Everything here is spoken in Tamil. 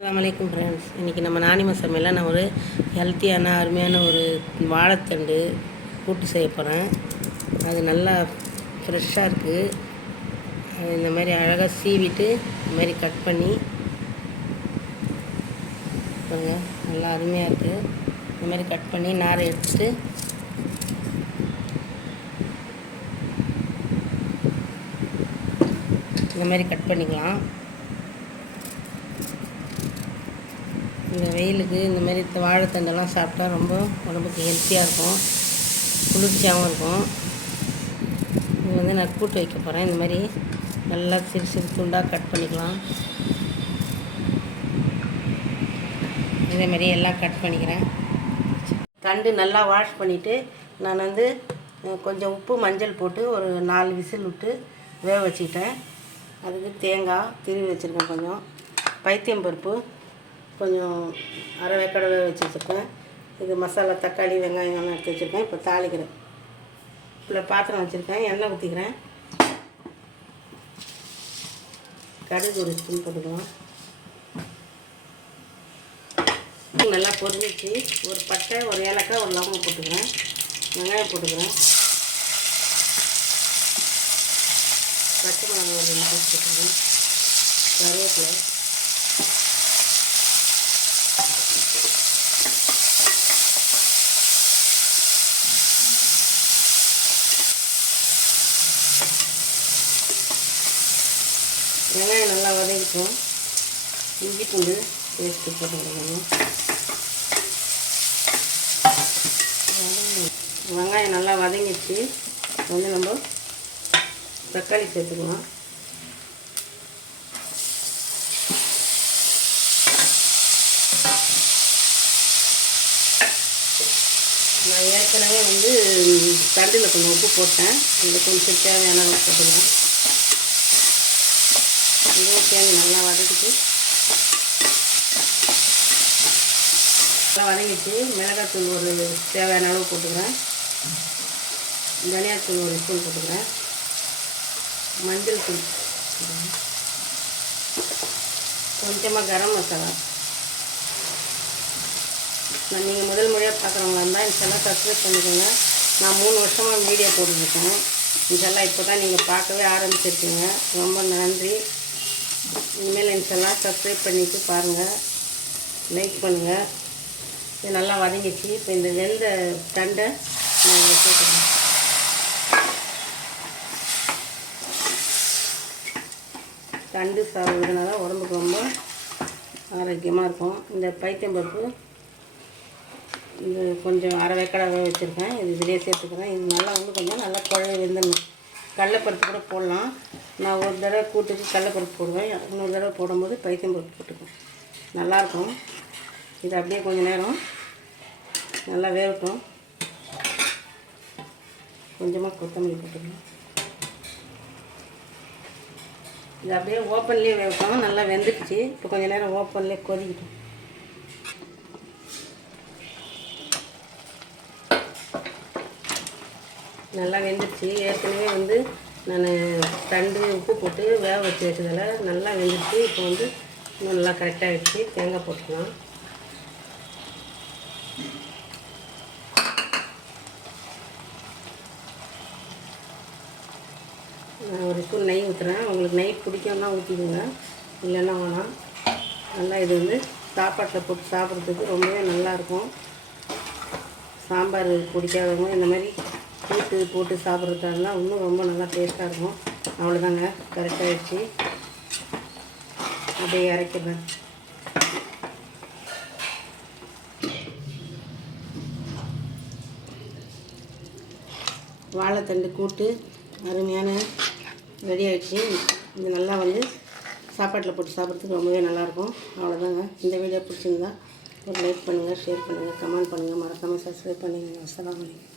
அஸ்ஸலாமு ஃப்ரெண்ட்ஸ், இன்றைக்கி நம்ம நானிமா சமையலில் நான் ஒரு ஹெல்த்தியான அருமையான ஒரு வாழைத்தண்டு கூட்டு செய்ய போகிறேன். அது நல்லா ஃப்ரெஷ்ஷாக இருக்குது. அது இந்த மாதிரி அழகாக சீவிட்டு இந்த மாதிரி கட் பண்ணி பாருங்கள், நல்லா அருமையாக இருக்குது. இந்த மாதிரி கட் பண்ணி நாரை எடுத்துட்டு இந்த மாதிரி கட் பண்ணிக்கலாம். இந்த வெயிலுக்கு இந்த மாதிரி வாழைத்தண்டெல்லாம் சாப்பிட்டா ரொம்ப உடம்புக்கு ஹெல்த்தியாக இருக்கும், குளிர்ச்சியாகவும் இருக்கும். இது வந்து நான் கூட்டு வைக்க போகிறேன். இந்த மாதிரி நல்லா சிறு சிறு துண்டாக கட் பண்ணிக்கலாம். இதே மாதிரி எல்லாம் கட் பண்ணிக்கிறேன். தண்டு நல்லா வாஷ் பண்ணிவிட்டு நான் வந்து கொஞ்சம் உப்பு மஞ்சள் போட்டு ஒரு 4 விசில் விட்டு வேக வச்சுக்கிட்டேன். அதுக்கு தேங்காய் திருவி வச்சுருக்கேன், கொஞ்சம் பைத்தியம் பருப்பு கொஞ்சம் அரை வேக்காடு வேக வச்சு வச்சுருக்கேன். இது மசாலா தக்காளி வெங்காயம்லாம் எடுத்து வச்சுருக்கேன். இப்போ தாளிக்கிறேன். இப்போ பாத்திரம் வச்சுருக்கேன், எண்ணெய் ஊற்றிக்கிறேன். கடுகு ஒரு ஸ்பூன் போட்டுக்கலாம். நல்லா பொரிஞ்சிச்சு. ஒரு பட்டை, ஒரு ஏலக்காய், ஒரு லவங்கம் போட்டுக்கிறேன். வெங்காயம் போட்டுக்கிறேன். பச்சை மிளகாய் ஒரு 2 பீஸ் போட்டுக்கிறேன். கருவேப்பிலை, வெங்காயம் நல்லா வதக்கிட்டோம். இஞ்சி பூண்டு பேஸ்ட்டு போட்டுக்கணும். வெங்காயம் நல்லா வதங்கிடுச்சு. வந்து நம்ம தக்காளி சேர்த்துக்கலாம். நான் ஏற்கனவே வந்து தண்டில் கொஞ்சம் உப்பு போட்டேன். இதில் கொஞ்சம் தேவையான அளவு போட்டுக்கிறேன். இதுவும் சேர்ந்து நல்லா வதக்கிட்டு நல்லா வதங்கிட்டு மிளகாத்தூள் ஒரு தேவையான அளவு போட்டுக்கிறேன். தனியாத்தூள் ஒரு ஸ்பூன் போட்டுக்கிறேன். மஞ்சள் தூள், கொஞ்சமாக கரம் மசாலா. நீங்கள் முதல் முறையாக பார்க்குறவங்களா இருந்தால் இன்ஷால்லா சப்ஸ்கிரைப் பண்ணிக்கோங்க. நான் 3 வருஷமாக வீடியோ போட்டுருக்கேன். இன்ஷால்லா இப்போ தான் நீங்கள் பார்க்கவே ஆரம்பிச்சிருக்கீங்க. ரொம்ப நன்றி. இனிமேல் இன்ஷால்லா சப்ஸ்கிரைப் பண்ணிவிட்டு பாருங்கள், லைக் பண்ணுங்கள். இது நல்லா வதங்கிச்சு. இப்போ இந்த வெந்த தண்டை நான் சேர்த்துக்கிறேன். தண்டு சாப்பிட்றதுனால உடம்புக்கு ரொம்ப ஆரோக்கியமாக இருக்கும். இந்த பைத்தியம் பருப்பு இது கொஞ்சம் அரை வேக்காடாக வச்சுருக்கேன். இது இதிலே சேர்த்துக்கிறேன். இது நல்லா வந்து கொஞ்சம் நல்லா குழம்பு வெந்துடணும். கடலைப்பருப்பு கூட போடலாம். நான் ஒரு தடவை கூட்டுக்கு கடலைப்பருப்பு போடுவேன், இன்னொரு தடவை போடும்போது பைத்தியம் பருப்பு போட்டுக்குவேன். நல்லாயிருக்கும். இது அப்படியே கொஞ்சம் நேரம் நல்லா வேகட்டும். கொஞ்சமாக கொத்தமல்லி போட்டுக்கணும். இது அப்படியே ஓப்பன்லேயே வேகட்டும். நல்லா வெந்துடுச்சு. இப்போ கொஞ்சம் நேரம் ஓப்பன்லேயே கொதிக்கட்டும். நல்லா வெந்துடுச்சு. ஏற்கனவே வந்து நான் தண்டு உப்பு போட்டு வேக வச்சு வச்சதில் நல்லா வெந்துடுச்சு. இப்போ வந்து இன்னும் நல்லா கரெக்டாக வச்சு தேங்காய் போட்டுக்கலாம். நான் ஒரு ஸ்பூன் நெய் ஊற்றுறேன். உங்களுக்கு நெய் பிடிக்கும்னா ஊற்றிடுங்க, இல்லைன்னா வேணாம். நல்லா இது வந்து சாப்பாட்டில் போட்டு சாப்பிட்றதுக்கு ரொம்பவே நல்லாயிருக்கும். சாம்பார் பிடிக்காதவங்க இந்த மாதிரி கூட்டு போட்டு சாப்பிட்றதுலாம் இன்னும் ரொம்ப நல்லா டேஸ்ட்டாக இருக்கும். அவ்வளோதாங்க, கரெக்டாக வச்சு அப்படியே இறக்கிடுறேன். வாழைத்தண்டு கூட்டு அருமையான ரெடி ஆகிடுச்சு. இது நல்லா வந்து சாப்பாட்டில் போட்டு சாப்பிட்றதுக்கு ரொம்பவே நல்லாயிருக்கும். அவ்வளோதாங்க. இந்த வீடியோ பிடிச்சிருந்தா ஒரு லைக் பண்ணுங்கள், ஷேர் பண்ணுங்கள், கமெண்ட் பண்ணுங்கள், மறக்காமல் சப்ஸ்கிரைப் பண்ணுங்கள். அஸ்ஸலாமு அலைக்கும்.